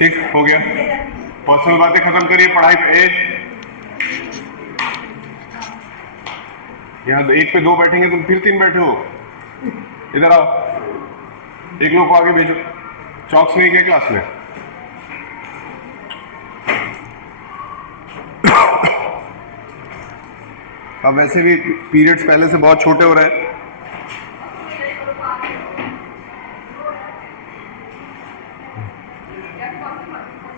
ठीक हो गया, पर्सनल बातें खत्म करिए, पढ़ाई पे। यहाँ एक पे दो बैठेंगे, तुम फिर तीन बैठे हो। इधर आओ, एक लोग को आगे भेजो। चौक्स नहीं गए क्लास में? अब वैसे भी पीरियड्स पहले से बहुत छोटे हो रहे हैं।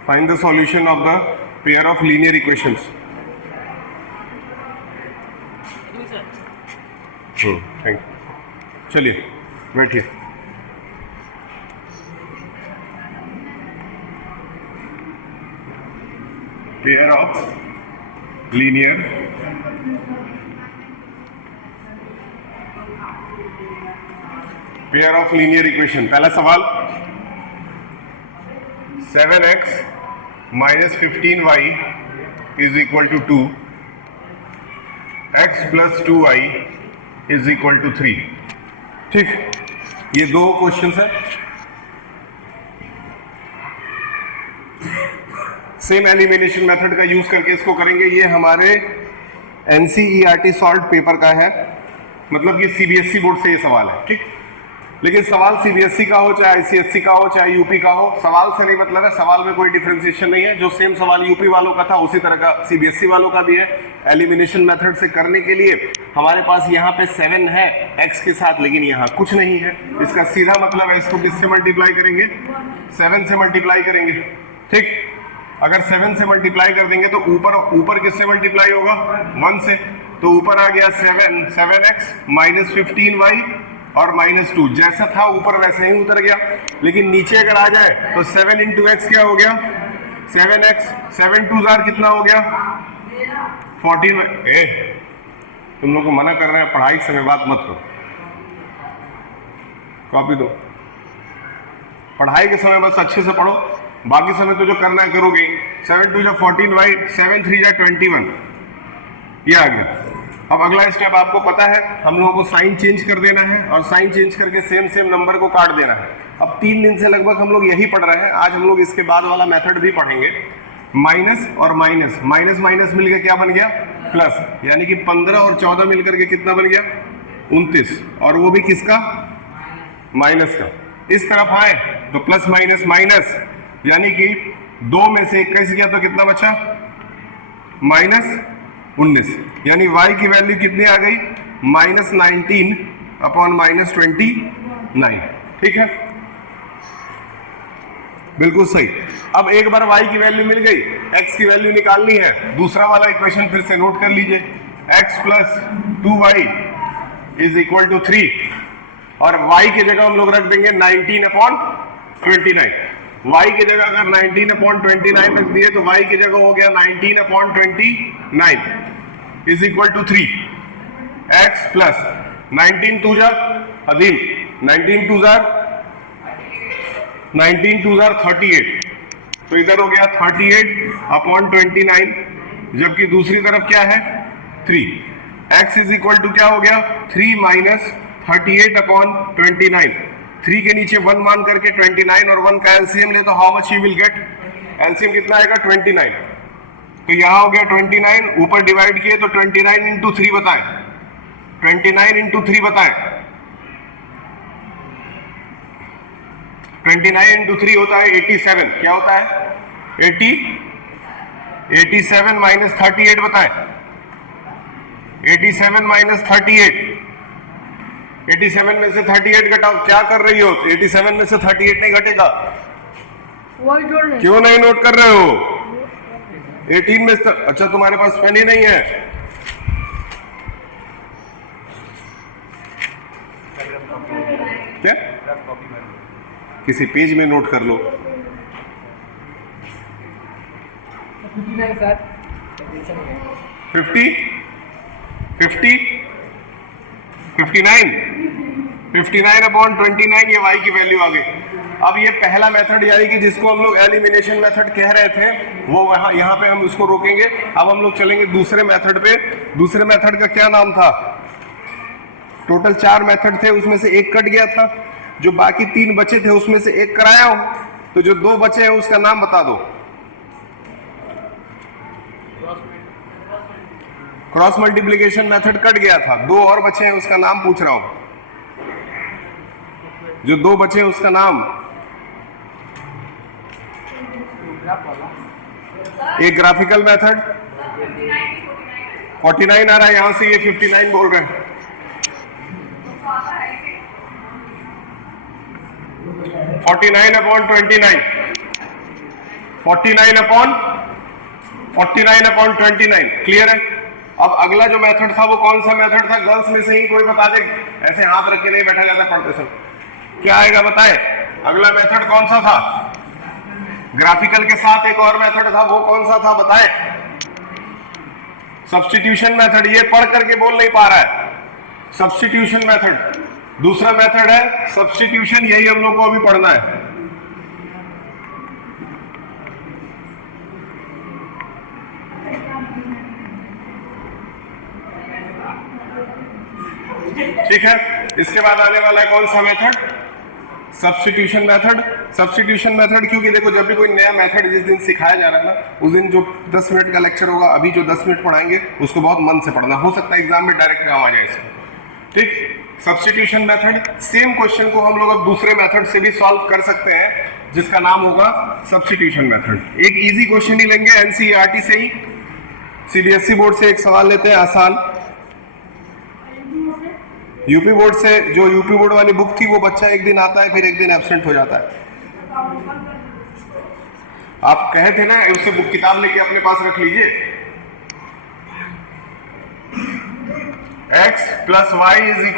Find the solution of the pair of linear equations. Thank you. चलिए बैठिए। Pair of linear equation. पहला सवाल, 7x minus 15y is equal to 2, x plus 2y is equal to 3। ठीक, ये दो क्वेश्चंस है। सेम एलिमिनेशन मेथड का use करके इसको करेंगे। ये हमारे NCERT सॉल्व पेपर का है, मतलब कि CBSE बोर्ड से ये सवाल है। ठीक, लेकिन सवाल CBSE का हो, चाहे ICSE का हो, चाहे यूपी का हो, सवाल से नहीं मतलब है। सवाल में कोई डिफरेंशिएशन नहीं है। जो सेम सवाल यूपी वालों का था उसी तरह का CBSE वालों का भी है। एलिमिनेशन मेथड से करने के लिए हमारे पास यहाँ पे 7 है x के साथ, लेकिन यहाँ कुछ नहीं है। इसका सीधा मतलब है, इसको किससे मल्टीप्लाई करेंगे? 7 से मल्टीप्लाई करेंगे। ठीक, अगर 7 से मल्टीप्लाई कर देंगे तो ऊपर किससे मल्टीप्लाई होगा? 1 से। तो ऊपर आ गया 7x माइनस 15y और -2। जैसा था ऊपर वैसे ही उतर गया। लेकिन नीचे अगर आ जाए तो 7 इंटू एक्स क्या हो गया? 7x। 7 2 जार कितना हो गया? 14। तुम लोग को मना कर रहे हैं, पढ़ाई के समय बात मत करो, कॉपी दो। पढ़ाई के समय बस अच्छे से पढ़ो, बाकी समय तो जो करना है करोगे। 7 2 जा 14y, 7 3 जा 21, ये आ गया। अब अगला स्टेप आपको पता है, हम लोगों को साइन चेंज कर देना है और साइन चेंज करके सेम नंबर को काट देना है। अब 3 दिन से लगभग हम लोग यही पढ़ रहे हैं। आज हम लोग इसके बाद वाला मेथड भी पढ़ेंगे। माइनस और माइनस, माइनस माइनस मिलकर क्या बन गया? प्लस। यानी कि 15 और 14 मिलकर के कितना बन गया? 29। और वो भी किसका? माइनस का। इस तरफ आए तो प्लस माइनस माइनस, यानी कि 2 में से 21 गया तो कितना बचा? -19। यानी y की वैल्यू कितनी आ गई? -19 अपॉन -29। ठीक है, बिल्कुल सही। अब एक बार y की वैल्यू मिल गई, x की वैल्यू निकालनी है। दूसरा वाला इक्वेशन फिर से नोट कर लीजिए, x प्लस 2y इज इक्वल टू 3, और y की जगह हम लोग रख देंगे 19 अपॉन 29। y की जगह अगर 19 अपॉन 29 रख दिए तो y की जगह हो गया 19 upon 29 is equal to 3। x plus 19 2 जार अदीम, 19 2 जार 38, तो इधर हो गया 38 अपॉन 29, जबकि दूसरी तरफ क्या है? 3। x इज इक्वल टू क्या हो गया? 3 माइनस 38 अपॉन 29। 3 के नीचे 1 मान करके 29 और 1 का एलसीएम ले तो how much you will get? LCM कितना आएगा? 29। तो यहाँ हो गया 29, ऊपर डिवाइड किए तो 29 इंटू 3 बताएं। 29 इंटू 3 बताएं। 29 इंटू 3 होता है 87। क्या होता है? 87 माइनस 38 बताएं। 87 माइनस 38, 87 में से 38 घटाओ। क्या कर रही हो? 87 में से 38 नहीं घटेगा। क्यों नहीं नोट कर रहे हो? 18 में से, अच्छा तुम्हारे पास पेन ही नहीं है। क्या? किसी पेज में नोट कर लो। 59 अपॉन 29, ये y की वैल्यू आ गई। अब ये पहला मेथड यानी कि जिसको हम लोग एलिमिनेशन मेथड कह रहे थे, वो यहाँ पे हम उसको रोकेंगे। अब हम लोग चलेंगे दूसरे मेथड पे। दूसरे मेथड का क्या नाम था? टोटल 4 मेथड थे, उसमें से एक कट गया था। जो बाकी 3 बचे थे उसमें से एक कराया हो। तो जो 2 बचे हैं उसका नाम बता दो। क्रॉस मल्टीप्लिकेशन मेथड कट गया था, 2 और बचे हैं, उसका नाम पूछ रहा हूं। जो 2 बचे हैं उसका नाम, एक ग्राफिकल मेथड 49 आ रहा है, यहां से ये 59 बोल रहे हैं। 49/29, 49/29 क्लियर है। अब अगला जो मेथड था वो कौन सा मेथड था? गर्ल्स में से ही कोई बता दे, ऐसे हाथ रख के नहीं बैठा जाता पढ़ते समय। क्या आएगा बताए? अगला मेथड कौन सा था? ग्राफिकल के साथ एक और मेथड था, वो कौन सा था बताए? Substitution method. ये पढ़ करके बोल नहीं पा रहा है। सब्स्टिट्यूशन मेथड दूसरा मेथड है, सब्स्टिट्यूशन, यही हम लोग को अभी पढ़ना है। ठीक है, इसके बाद आने वाला है कौन सा method? Substitution method. Substitution method क्योंकि देखो जब भी कोई नया मेथड जिस दिन सिखाया जा रहा है ना, उस दिन जो 10 मिनट का लेक्चर होगा, अभी जो 10 मिनट पढ़ाएंगे उसको बहुत मन से पढ़ना, हो सकता है एग्जाम में डायरेक्ट काम आ जाए इसको। ठीक, सब्स्टिट्यूशन मेथड, सेम क्वेश्चन को हम लोग अब दूसरे मेथड से भी सॉल्व कर सकते हैं, जिसका नाम होगा सब्स्टिट्यूशन मेथड। एक इजी क्वेश्चन ही लेंगे एनसीईआरटी से ही, सीबीएसई बोर्ड से एक सवाल लेते हैं आसान। यूपी बोर्ड से, जो यूपी बोर्ड वाली बुक थी वो बच्चा एक दिन आता है फिर एक दिन एब्सेंट हो जाता है। आप कहे थे ना उससे बुक किताब लेके अपने पास रख लीजिए। x + y =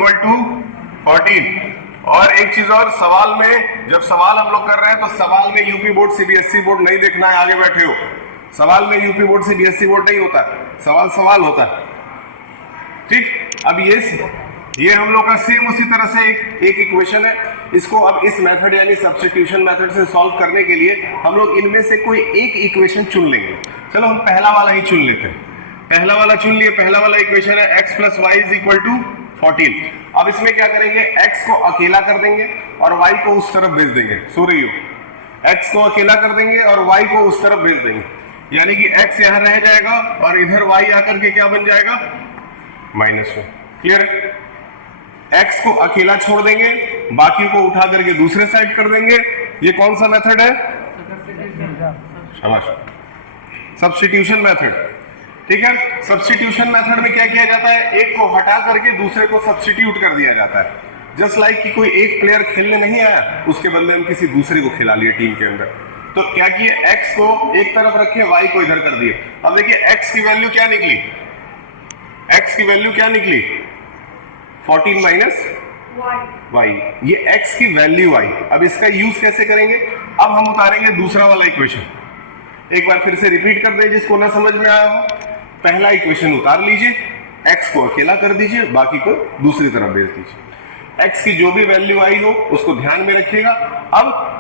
14। और एक चीज और, सवाल में जब सवाल हम लोग कर रहे हैं तो सवाल में यूपी बोर्ड सीबीएसई बोर्ड नहीं देखना है, आगे बैठे हो। सवाल में यूपी बोर्ड सीबीएसई बोर्ड नहीं होता, सवाल होता है। ठीक, अब ये हम लोग का सेम उसी तरह से एक इक्वेशन है। इसको अब इस मेथड यानी सब्स्टिट्यूशन मेथड से सॉल्व करने के लिए हम लोग इनमें से कोई एक इक्वेशन चुन लेंगे। चलो हम पहला वाला ही चुन लेते हैं। पहला वाला चुन लिए, पहला वाला इक्वेशन है x + y = 14। अब इसमें क्या करेंगे? x को अकेला कर देंगे और y को उस तरफ भेज देंगे। सो रही हो, x को अकेला कर देंगे और y को उस तरफ भेज देंगे, यानी कि x यहां रह जाएगा और इधर y आकर के क्या बन जाएगा? -1। क्लियर है? x को अकेला छोड़ देंगे, बाकी को उठा करके दूसरे साइड कर देंगे। ये कौन सा मेथड है? शाबाश, सब्स्टिट्यूशन मेथड। ठीक है, सब्स्टिट्यूशन मेथड में क्या किया जाता है? एक को हटा करके दूसरे को सब्स्टिट्यूट कर दिया जाता है। जस्ट लाइक कि कोई एक प्लेयर खेलने नहीं आया, उसके बदले में किसी दूसरे को खिला लिए टीम के अंदर। तो क्या किए? x को एक तरफ रखे, y को इधर कर दिए। अब देखिए x की वैल्यू क्या निकली? x की वैल्यू क्या निकली? 14 - y। ये x की वैल्यू आई। अब इसका यूज कैसे करेंगे? अब हम उतारेंगे दूसरा वाला इक्वेशन। एक बार फिर से रिपीट कर दें जिसको ना समझ में आया हो। पहला इक्वेशन उतार लीजिए, x को अकेला कर दीजिए, बाकी को दूसरी तरफ भेज दीजिए। x की जो भी वैल्यू आई हो उसको ध्यान में रखिएगा। अब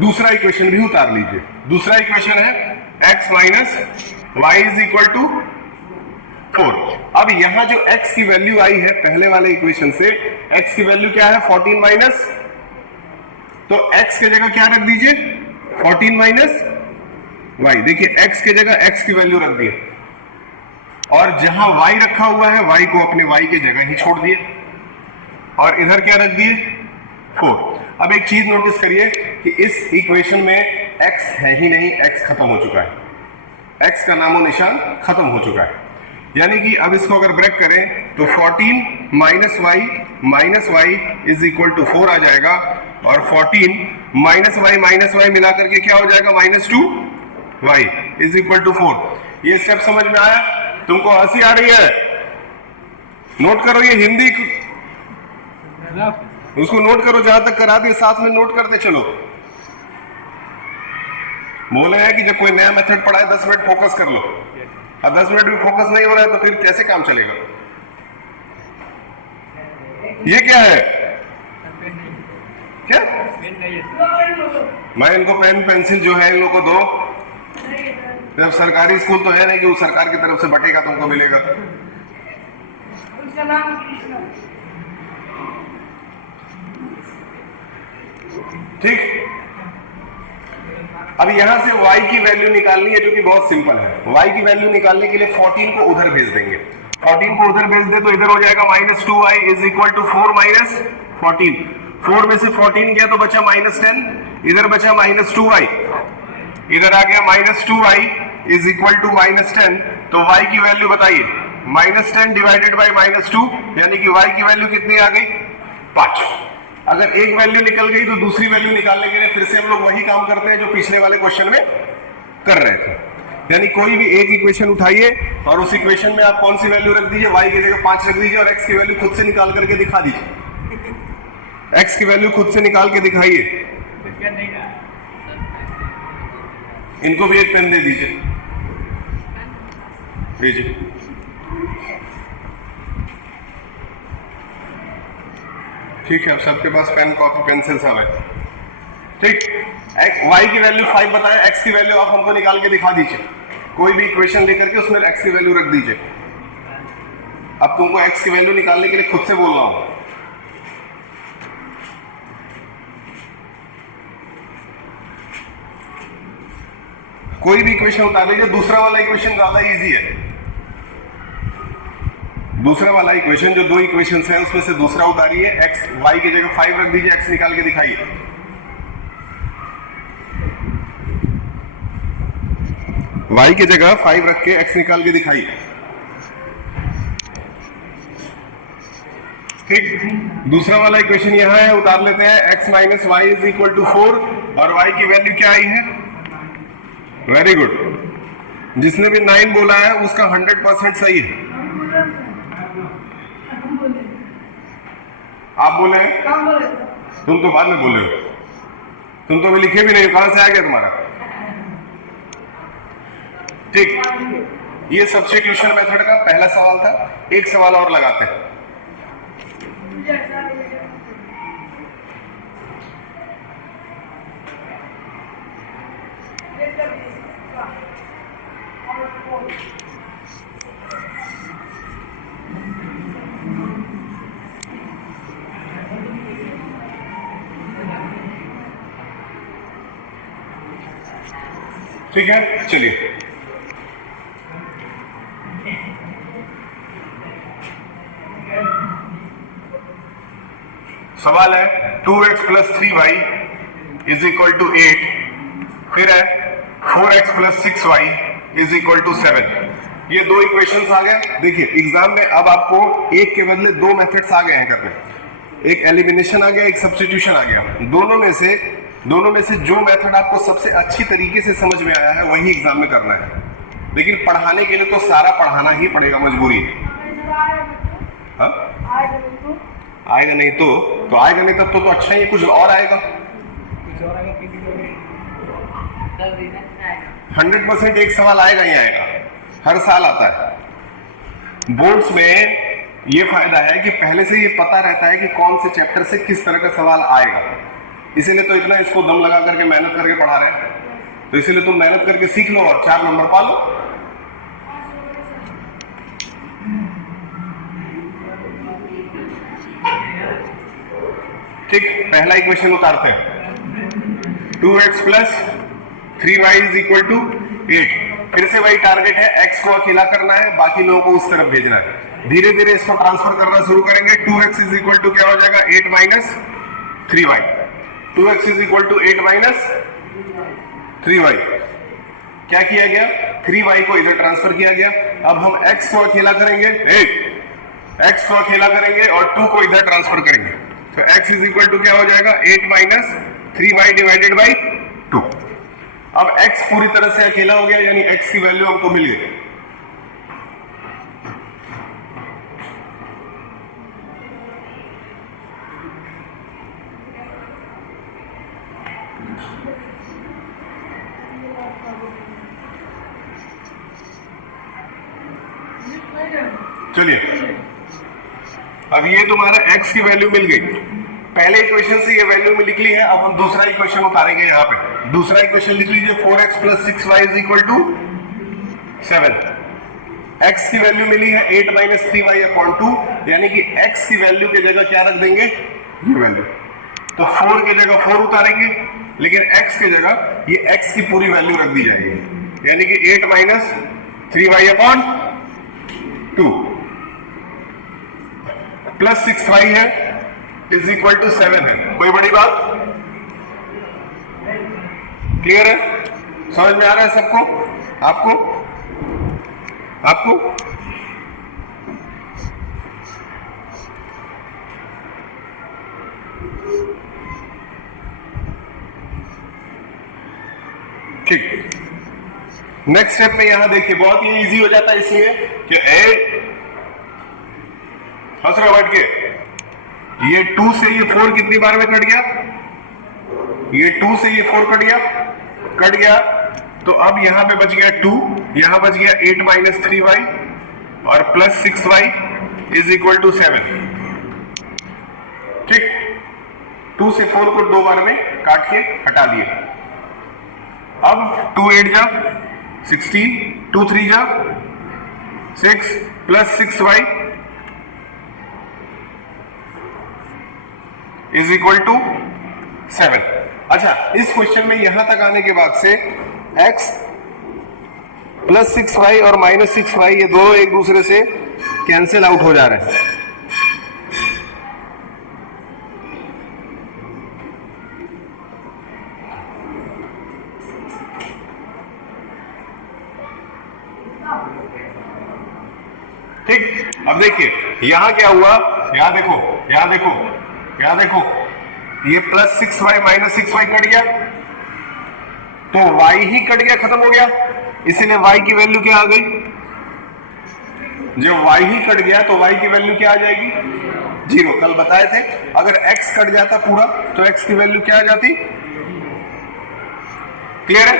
दूसरा इक्वेशन भी उतार लीजिए। दूसरा इक्वेशन है x - y = 4। अब यहां जो x की वैल्यू आई है पहले वाले इक्वेशन से, x की वैल्यू क्या है? 14 माइनस, तो x के जगह क्या रख दीजिए? 14 - y। देखिए x के जगह x की वैल्यू रख दिए और जहां y रखा हुआ है y को अपने y के जगह ही छोड़ दिए और इधर क्या रख दिए? 4। अब एक चीज नोटिस करिए कि इस इक्वेशन में x है ही नहीं, x खत्म हो चुका है। x का नामो निशान खत्म हो चुका है। यानी कि अब इसको अगर ब्रेक करें तो 14 - y = 4 आ जाएगा और 14 - y मिला करके क्या हो जाएगा? -2y = 4। ये स्टेप समझ में आया? तुमको हंसी आ रही है? नोट करो, ये हिंदी उसको नोट करो, जहां तक करा दिए साथ में नोट करते चलो। बोले हैं कि जब कोई नया मेथड पढ़ाए 10 मिनट फोकस कर लो, अब 10 मिनट भी फोकस नहीं हो रहा है तो फिर कैसे काम चलेगा? ये क्या है? क्या? मैं इनको पेन पेंसिल जो है इन लोगों को दो। जब सरकारी स्कूल तो है नहीं कि वो सरकार की तरफ से बटेगा तुमको मिलेगा। उसका नाम कृष्ण। ठीक, अब यहां से y की वैल्यू निकालनी है, जो कि बहुत सिंपल है। y की वैल्यू निकालने के लिए 14 को उधर भेज देंगे। 14 को उधर भेज दे तो इधर हो जाएगा -2y is equal to 4 minus 14। 4 में से 14 गया तो बचा -10, इधर बचा -2y, इधर आ गया -2y इज इक्वल टू -10। तो y की वैल्यू बताइए, -10 डिवाइडेड बाई -2, यानी कि y की वैल्यू कितनी आ गई? 5। अगर एक वैल्यू निकल गई तो दूसरी वैल्यू निकालने के लिए फिर से हम लोग वही काम करते हैं जो पिछले वाले क्वेश्चन में कर रहे थे। यानी कोई भी एक इक्वेशन उठाइए और उस इक्वेशन में आप कौन सी वैल्यू रख दीजिए, y की जगह 5 रख दीजिए और x की वैल्यू खुद से निकाल करके दिखा दीजिए। x की वैल्यू खुद से निकाल के दिखाइए। इनको भी एक पेन दे दीजिए, भेजिए। ठीक है, अब सबके पास पेन, कॉपी, पेंसिल सब है। ठीक, y की वैल्यू 5 बताया, x की वैल्यू आप हमको निकाल के दिखा दीजिए। कोई भी इक्वेशन लेकर के उसमें x की वैल्यू रख दीजिए। अब तुमको x की वैल्यू निकालने के लिए खुद से बोल रहा हूं। कोई भी इक्वेशन उतार लीजिए। दूसरा वाला इक्वेशन ज्यादा इजी है। दूसरा वाला इक्वेशन जो दो इक्वेशंस हैं उसमें से दूसरा उतारिए, x y की जगह 5 रख दीजिए, x निकाल के दिखाइए। y की जगह 5 रख के x निकाल के दिखाइए। ठीक, दूसरा वाला इक्वेशन यहां है, उतार लेते हैं। x minus y is equal to 4 और y की वैल्यू क्या आई है? Very good. जिसने भी 9 बोला है उसका 100% सही है। आप बोले हैं? तुम तो बाद में बोले हो, तुम तो अभी लिखे भी नहीं, कहां से आ गया तुम्हारा? ठीक, ये सब्स्टिट्यूशन मेथड का पहला सवाल था। एक सवाल और लगाते हैं। ठीक है, चलिए। सवाल है 2x plus 3y is equal to 8, फिर है 4x plus 6y is equal to 7। ये दो इक्वेशंस आ गए। देखिए एग्जाम में अब आपको एक के बदले दो मेथड्स आ गए हैं करने, एक एलिमिनेशन आ गया, एक सब्स्टिट्यूशन आ गया। दोनों में से जो मेथड आपको सबसे अच्छी तरीके से समझ में आया है वही एग्जाम में करना है। लेकिन पढ़ाने के लिए तो सारा पढ़ाना ही पड़ेगा, मजबूरी है। हाँ? आएगा नहीं तो आएगा नहीं तब तो अच्छा ही, कुछ और आएगा। 100% एक सवाल आएगा ही आएगा, हर साल आता है। बोर्ड्स में ये फायदा है कि पहले से ये पता रहता है कि कौन से चैप्टर से किस तरह का सवाल आएगा। इसीलिए तो इतना इसको दम लगा करके मेहनत करके पढ़ा रहे हैं। तो इसीलिए तुम मेहनत करके सीख लो और 4 नंबर पा लो। ठीक, पहला इक्वेशन उतारते हैं। 2x plus 3y is equal to 8। फिर से वही टारगेट है, x को अकेला करना है, बाकी लोगों को उस तरफ भेजना है। धीरे धीरे इसको ट्रांसफर करना शुरू करेंगे। 2x इज इक्वल टू क्या हो जाएगा? 8 minus 3y। 2x is equal to 8 minus 3y। क्या किया गया? 3y को इधर ट्रांसफर किया गया। अब हम x को अकेला करेंगे, x को अकेला करेंगे और 2 को इधर ट्रांसफर करेंगे। तो x इज इक्वल टू क्या हो जाएगा? 8 माइनस 3y डिवाइडेड बाई 2। अब x पूरी तरह से अकेला हो गया, यानी x की वैल्यू हमको मिल गई। चलिए, अब ये तुम्हारा x की वैल्यू मिल गई। पहले इक्वेशन से ये वैल्यू में लिख ली है। अब हम दूसरा इक्वेशन उतारेंगे यहाँ पे। दूसरा इक्वेशन लिख लीजिए, 4x plus 6y is equal to 7। x की वैल्यू मिली है 8 माइनस 3y अपॉन 2, यानी कि x की वैल्यू की जगह क्या रख देंगे? ये वैल्यू। तो 4 की जगह 4 उतारेंगे, लेकिन x की जगह ये x की पूरी वैल्यू रख दी जाएगी, यानी कि 8 minus 3y upon 2 plus 6y है इज इक्वल टू 7 है। कोई बड़ी बात? क्लियर है? समझ में आ रहा है सबको? आपको ठीक। नेक्स्ट स्टेप में यहां देखिए, बहुत ही इजी हो जाता है इसलिए कि हंस रहा बैठ के, ये 2 से ये 4 कितनी बार में कट गया? ये 2 से ये 4 कट गया, तो अब यहां पे बच गया 2, यहां बच गया 8 माइनस 3y और plus 6y is equal to 7। ठीक, 2 से 4 को 2 बार में काट के हटा दिए। अब 2 8 जा 16, 2 3 जा 6 plus 6y is equal to 7। अच्छा, इस क्वेश्चन में यहां तक आने के बाद से x प्लस 6y और माइनस 6y ये दोनों एक दूसरे से कैंसिल आउट हो जा रहे हैं। ठीक, अब देखिए यहां क्या हुआ, यहां देखो, ये plus 6y minus 6y cut गया, तो y ही कट गया, खत्म हो गया, इसीलिए y की वैल्यू क्या आ गई? जब y ही कट गया तो y की वैल्यू क्या आ जाएगी? 0। कल बताए थे अगर x कट जाता पूरा तो x की वैल्यू क्या आ जाती? क्लियर है?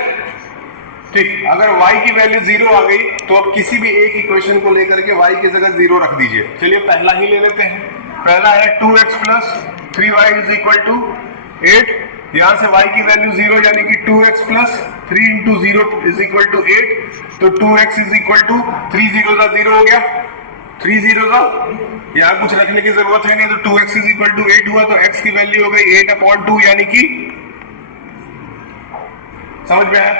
ठीक, अगर y की वैल्यू 0 आ गई तो अब किसी भी एक इक्वेशन को लेकर के y की जगह 0 रख दीजिए। चलिए पहला ही ले लेते हैं। पहला है 2x plus 3y is equal to 8, यहां से y की वैल्यू 0 यानी कि 2x प्लस 3 इंटू 0 इज इक्वल टू 8, तो 2x इज इक्वल टू 3 0 का 0 हो गया, 3 0 का, यहां कुछ रखने की जरूरत है नहीं, तो 2x इज इक्वल टू 8 हुआ, तो x की वैल्यू हो गई 8 अपॉन 2, यानी कि समझ में आया?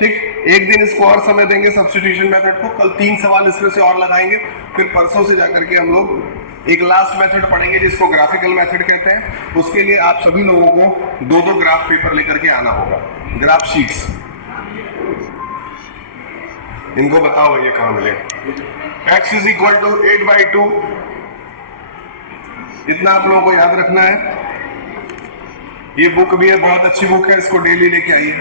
ठीक, एक दिन इसको और समय देंगे सब्स्टिट्यूशन मेथड को, कल 3 सवाल इसमें से और लगाएंगे, फिर परसों से जाकर के हम लोग एक लास्ट मेथड पढ़ेंगे जिसको ग्राफिकल मेथड कहते हैं। उसके लिए आप सभी लोगों को 2-2 ग्राफ पेपर लेकर के आना होगा, ग्राफ शीट्स। इनको बताओ ये कहां मिले। x इज इक्वल टू 8/2, इतना आप लोगों को याद रखना है। ये बुक भी है, बहुत अच्छी बुक है, इसको डेली लेके आइए।